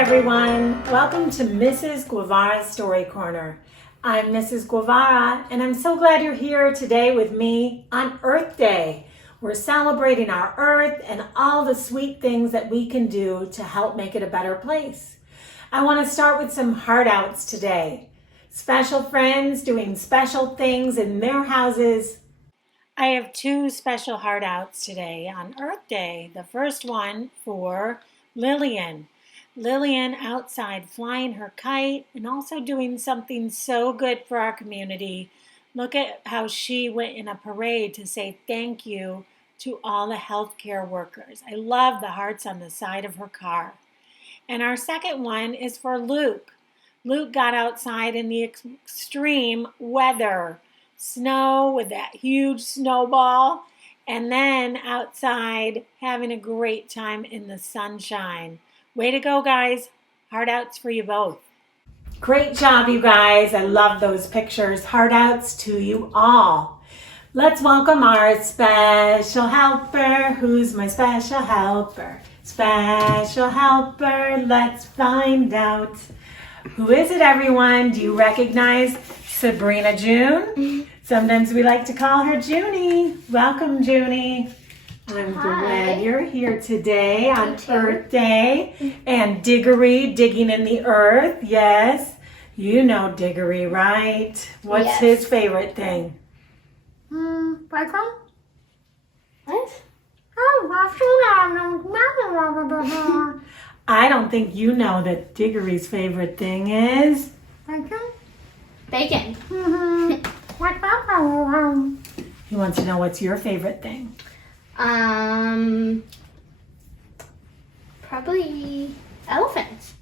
everyone. Welcome to Mrs. Guevara's Story Corner. I'm Mrs. Guevara, and I'm so glad you're here today with me on Earth Day. We're celebrating our Earth and all the sweet things that we can do to help make it a better place. I want to start with some heart outs today. Special friends doing special things in their houses. I have two special heart outs today on Earth Day. The first one for Lillian. Lillian outside flying her kite and also doing something so good for our community. Look at how she went in a parade to say thank you to all the healthcare workers. I love the hearts on the side of her car. And our second one is for Luke. Luke got outside in the extreme weather, snow with that huge snowball, and then outside having a great time in the sunshine. Way to go, guys. Heart outs for you both. Great job, you guys. I love those pictures. Heart outs to you all. Let's welcome our special helper. Who's my special helper? Special helper, let's find out. Who is it, everyone? Do you recognize Sabrina June? Sometimes we like to call her Junie. Welcome, Junie. I'm glad you're here today on Earth Day. And Diggory, digging in the earth. Yes, you know Diggory, right? What's his favorite thing? Welcome. What? I don't think you know that Diggory's favorite thing is... Bacon. He wants to know what's your favorite thing. Probably elephants.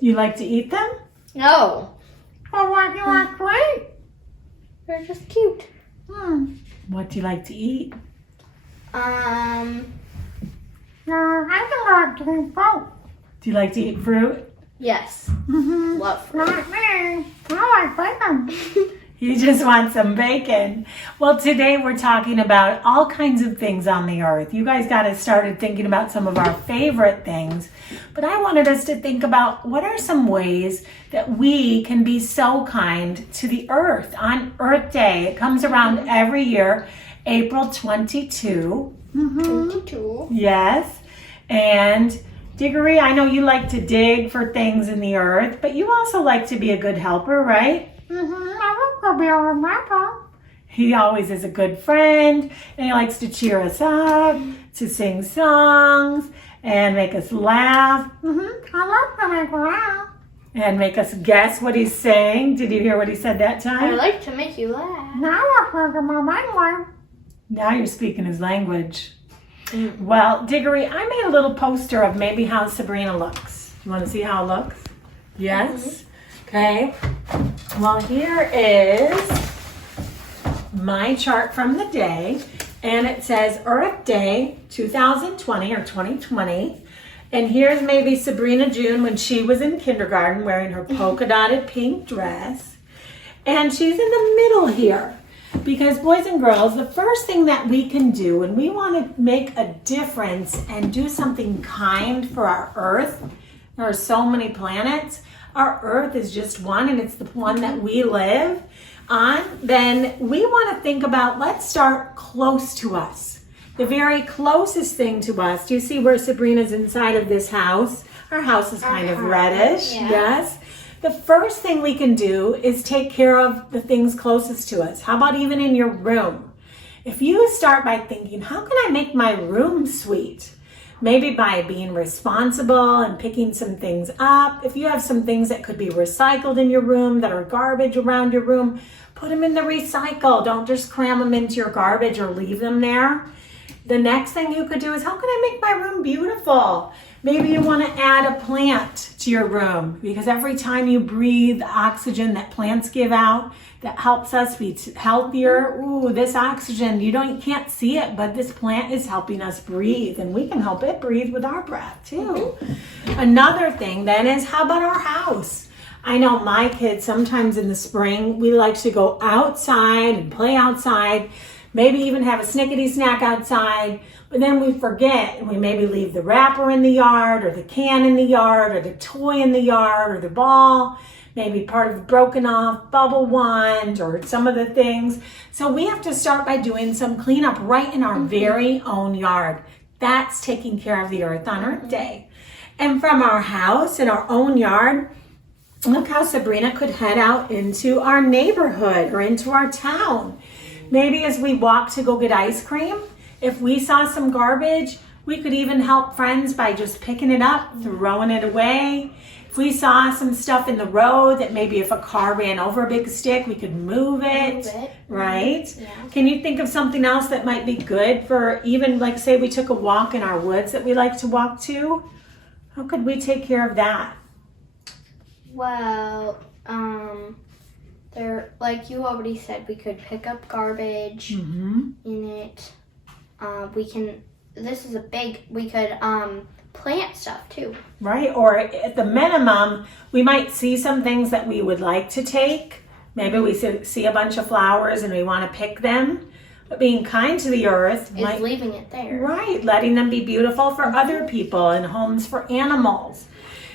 You like to eat them? No. They're just cute. What do you like to eat? Do you like to eat fruit? Yes. Love fruit. You just want some bacon. Well, today we're talking about all kinds of things on the earth. You guys got us started thinking about some of our favorite things, but I wanted us to think about what are some ways that we can be so kind to the earth on Earth Day. It comes around every year, April 22. 22. Yes. And Diggory, I know you like to dig for things in the earth, but you also like to be a good helper, right? He always is a good friend, and he likes to cheer us up, to sing songs, and make us laugh. And make us guess what he's saying. Did you hear what he said that time? I like to make you laugh. Now you're speaking his language. Well, Diggory, I made a little poster of maybe how Sabrina looks. You want to see how it looks? Yes? Okay. Well, here is my chart from the day, and it says Earth Day 2020 or 2020. And here's maybe Sabrina June when she was in kindergarten wearing her polka dotted pink dress. And she's in the middle here. Because boys and girls, the first thing that we can do when we want to make a difference and do something kind for our Earth, there are so many planets, our Earth is just one and it's the one that we live on, then we want to think about, let's start close to us. The very closest thing to us, do you see where Sabrina's inside of this house? Our house is kind of reddish, yes. The first thing we can do is take care of the things closest to us. How about even in your room? If you start by thinking, how can I make my room sweet? Maybe by being responsible and picking some things up. If you have some things that could be recycled in your room that are garbage around your room, put them in the recycle. Don't just cram them into your garbage or leave them there. The next thing you could do is, how can I make my room beautiful? Maybe you want to add a plant to your room because every time you breathe the oxygen that plants give out, that helps us be healthier. Ooh, this oxygen, you can't see it, but this plant is helping us breathe, and we can help it breathe with our breath too. Another thing then is, how about our house? I know my kids sometimes in the spring, we like to go outside and play outside maybe even have a snickety snack outside, but then we forget and we maybe leave the wrapper in the yard or the can in the yard or the toy in the yard or the ball, maybe part of the broken off bubble wand or some of the things. So we have to start by doing some cleanup right in our very own yard. That's taking care of the earth on Earth Day. And from our house in our own yard, look how Sabrina could head out into our neighborhood or into our town. Maybe as we walk to go get ice cream, if we saw some garbage, we could even help friends by just picking it up, throwing it away. If we saw some stuff in the road that maybe if a car ran over a big stick, we could move it. Right? Yeah. Can you think of something else that might be good for even, like say we took a walk in our woods that we like to walk to? How could we take care of that? Well, there, like you already said, we could pick up garbage in it. We could plant stuff too. Right, or at the minimum, we might see some things that we would like to take. Maybe we see a bunch of flowers and we want to pick them. But being kind to the earth, Is leaving it there. Right, letting them be beautiful for other people and homes for animals.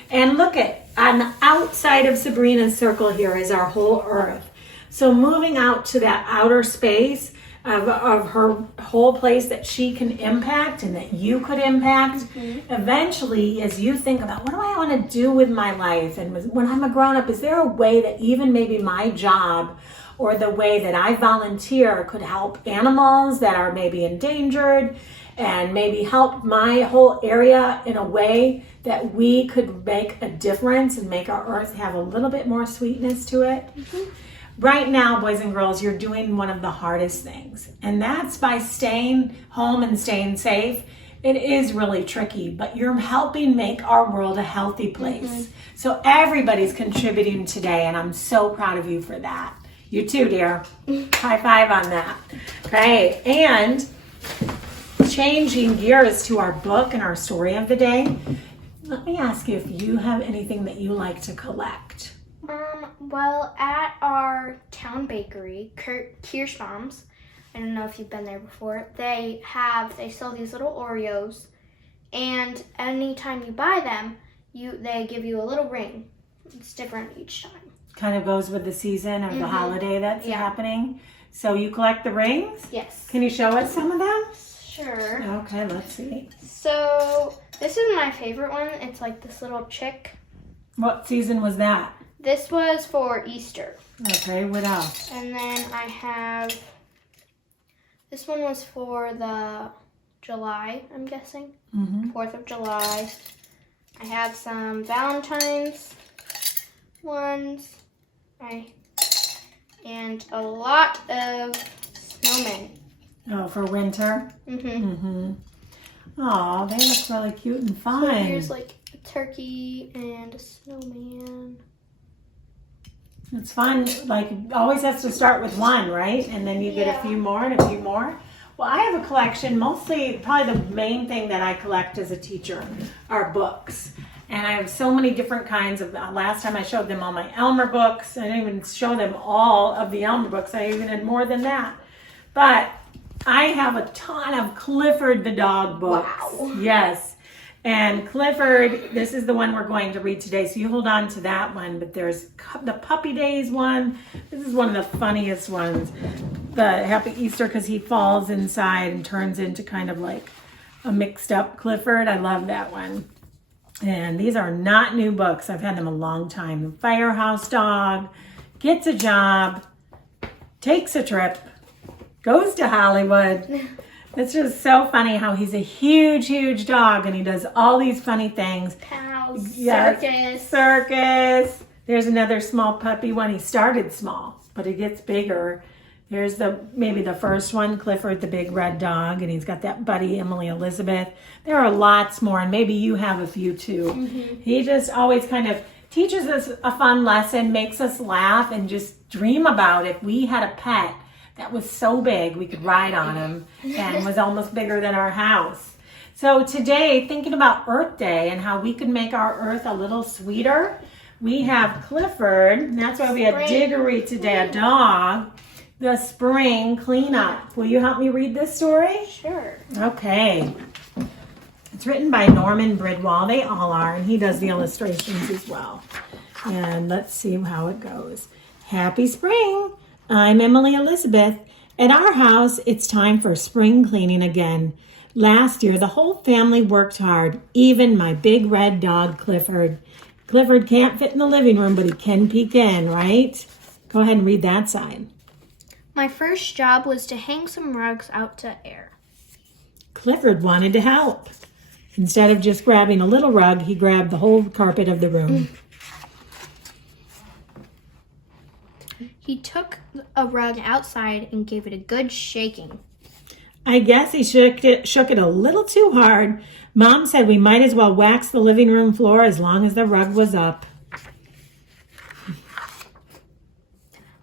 And look on the outside of Sabrina's circle here is our whole earth. So moving out to that outer space of her whole place that she can impact and that you could impact, eventually as you think about what do I want to do with my life, and when I'm a grown-up, is there a way that even maybe my job or the way that I volunteer could help animals that are maybe endangered and maybe help my whole area in a way that we could make a difference and make our earth have a little bit more sweetness to it. Right now, boys and girls, you're doing one of the hardest things, and that's by staying home and staying safe. It is really tricky, but you're helping make our world a healthy place. So everybody's contributing today, and I'm so proud of you for that. You too, dear. High five on that. Okay, and changing gears to our book and our story of the day, let me ask you if you have anything that you like to collect. Well, at our town bakery, Kirschbaum's, I don't know if you've been there before, they sell these little Oreos, and anytime you buy them, they give you a little ring. It's different each time. Kind of goes with the season or the holiday that's happening. So you collect the rings? Yes. Can you show us some of them? Sure. Okay, let's see. So this is my favorite one. It's like this little chick. What season was that? This was for Easter. Okay, what else? And then I have, this one was for the July, I'm guessing. 4th of July. I have some Valentine's ones. And a lot of snowmen. Oh, for winter? Oh, they look really cute and fun. So here's like a turkey and a snowman. It's fun. Like, always has to start with one, right? And then you get a few more and a few more. Well, I have a collection. Mostly, probably the main thing that I collect as a teacher are books. And I have so many different kinds of, last time I showed them all my Elmer books. I didn't even show them all of the Elmer books. I even had more than that. But I have a ton of Clifford the dog books. Wow. Yes. And Clifford, this is the one we're going to read today. So you hold on to that one. But there's the Puppy Days one. This is one of the funniest ones. The Happy Easter, because he falls inside and turns into kind of like a mixed up Clifford. I love that one. And these are not new books. I've had them a long time. The Firehouse Dog gets a job, takes a trip, goes to Hollywood. It's just so funny how he's a huge, huge dog and he does all these funny things. Cows, Yes, circus. There's another small puppy one. He started small, but he gets bigger. There's maybe the first one, Clifford the big red dog, and he's got that buddy, Emily Elizabeth. There are lots more, and maybe you have a few too. He just always kind of teaches us a fun lesson, makes us laugh, and just dream about if we had a pet that was so big we could ride on him and was almost bigger than our house. So today, thinking about Earth Day and how we could make our earth a little sweeter, we have Clifford, and that's why we had Diggory today, a dog. the spring cleanup. Will you help me read this story? Sure. Okay. It's written by Norman Bridwell. They all are, and he does the illustrations as well. And let's see how it goes. Happy spring. I'm Emily Elizabeth. At our house, it's time for spring cleaning again. Last year, the whole family worked hard, even my big red dog, Clifford. Clifford can't fit in the living room, but he can peek in, right? Go ahead and read that side. My first job was to hang some rugs out to air. Clifford wanted to help. Instead of just grabbing a little rug, he grabbed the whole carpet of the room. He took a rug outside and gave it a good shaking. I guess he shook it a little too hard. Mom said we might as well wax the living room floor as long as the rug was up.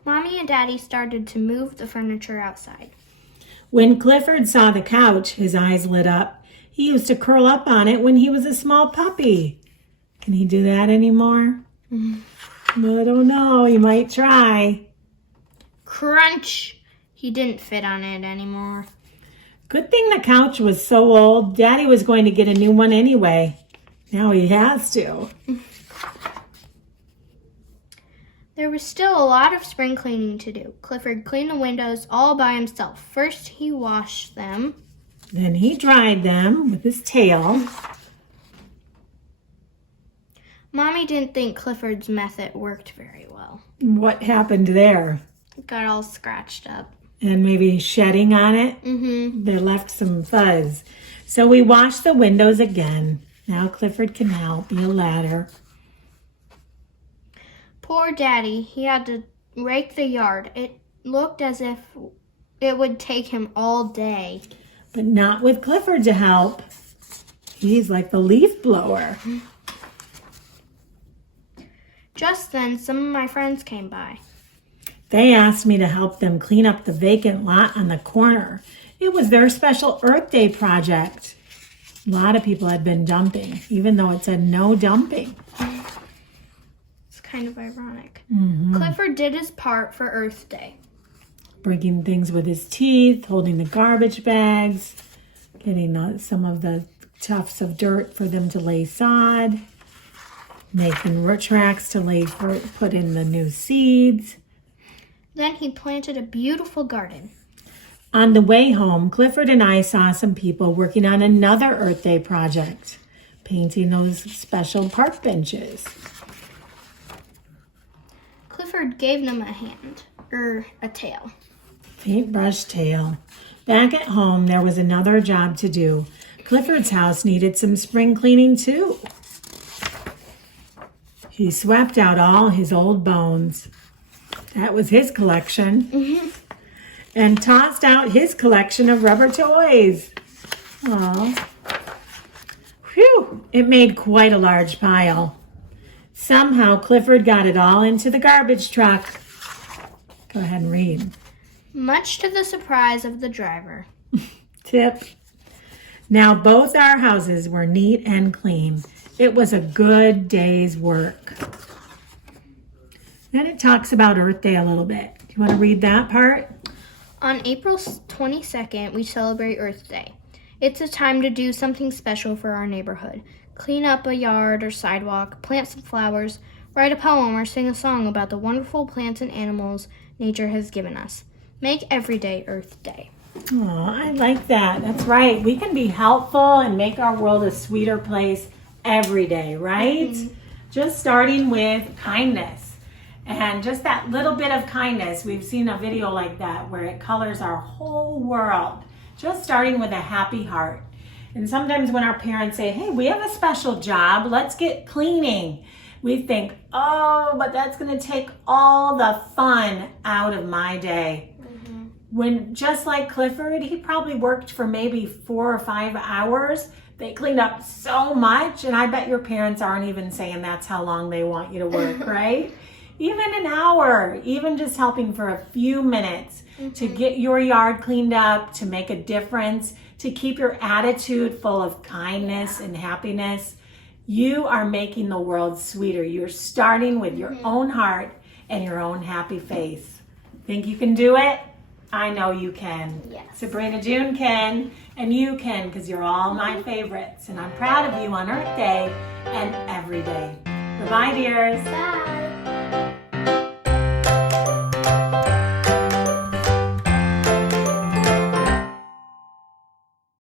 Mommy and Daddy started to move the furniture outside. When Clifford saw the couch, his eyes lit up. He used to curl up on it when he was a small puppy. Can he do that anymore? I don't know. You might try. Crunch! He didn't fit on it anymore. Good thing the couch was so old. Daddy was going to get a new one anyway. Now he has to. There was still a lot of spring cleaning to do. Clifford cleaned the windows all by himself. First, he washed them. Then he dried them with his tail. Mommy didn't think Clifford's method worked very well. What happened there? It got all scratched up. And maybe shedding on it? Mm-hmm. They left some fuzz. So we washed the windows again. Now Clifford can help. Be a ladder. Poor Daddy, he had to rake the yard. It looked as if it would take him all day. But not with Clifford to help. He's like the leaf blower. Just then, some of my friends came by. They asked me to help them clean up the vacant lot on the corner. It was their special Earth Day project. A lot of people had been dumping, even though it said no dumping. It's kind of ironic. Mm-hmm. Clifford did his part for Earth Day. Breaking things with his teeth, holding the garbage bags, getting some of the tufts of dirt for them to lay sod, making tracks to put in the new seeds. Then he planted a beautiful garden. On the way home, Clifford and I saw some people working on another Earth Day project, painting those special park benches. Clifford gave them a hand, a tail. Paintbrush tail. Back at home, there was another job to do. Clifford's house needed some spring cleaning too. He swept out all his old bones. That was his collection. Mm-hmm. And tossed out his collection of rubber toys. Aw. Whew, it made quite a large pile. Somehow Clifford got it all into the garbage truck. Go ahead and read. Much to the surprise of the driver. Tip. Now both our houses were neat and clean. It was a good day's work. Then it talks about Earth Day a little bit. Do you want to read that part? On April 22nd, we celebrate Earth Day. It's a time to do something special for our neighborhood. Clean up a yard or sidewalk, plant some flowers, write a poem, or sing a song about the wonderful plants and animals nature has given us. Make every day Earth Day. Oh, I like that. That's right. We can be helpful and make our world a sweeter place every day, right? Mm-hmm. Just starting with kindness. And just that little bit of kindness, we've seen a video like that where it colors our whole world. Just starting with a happy heart. And sometimes when our parents say, hey, we have a special job, let's get cleaning. We think, oh, but that's going to take all the fun out of my day. Mm-hmm. When just like Clifford, he probably worked for maybe 4 or 5 hours. They cleaned up so much, and I bet your parents aren't even saying that's how long they want you to work, right? Even an hour, even just helping for a few minutes to get your yard cleaned up, to make a difference, to keep your attitude full of kindness and happiness. You are making the world sweeter. You're starting with your own heart and your own happy face. Think you can do it? I know you can. Yes. Sabrina June can, and you can, because you're all my favorites. And I'm proud of you on Earth Day and every day. Bye-bye, dears. Bye.